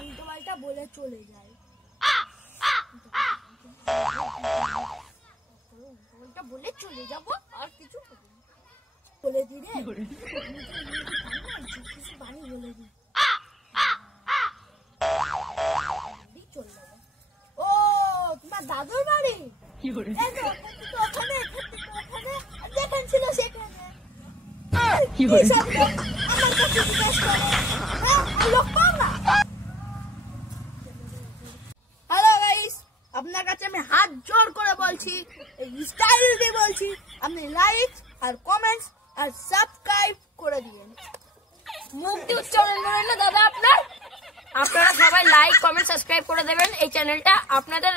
উল্টো পাল্টা বলে চলে যায়, উল্টো বলে চলে যাবো আর কিছু বলে দি রে, কিছু বাড়ি বলে দি চলে যাবো। ও তোমার দাদুর বাড়ি ওখানে যেখানে ছিল সেখানে আমার কাছে জিজ্ঞেস করে লোক পাও না। হ্যালো গাইস, আপনার কাছে আমি হাত জোর করে বলছি, স্টাইল দিয়ে বলছি, আপনি লাইক আর কমেন্টস আর সাবস্ক্রাইব করে দিন। মুখ দিয়ে উচ্চারণ করেন না দাদা আপনারা সবাই লাইক কমেন্ট সাবস্ক্রাইব করে দেবেন এই চ্যানেলটা আপনাদের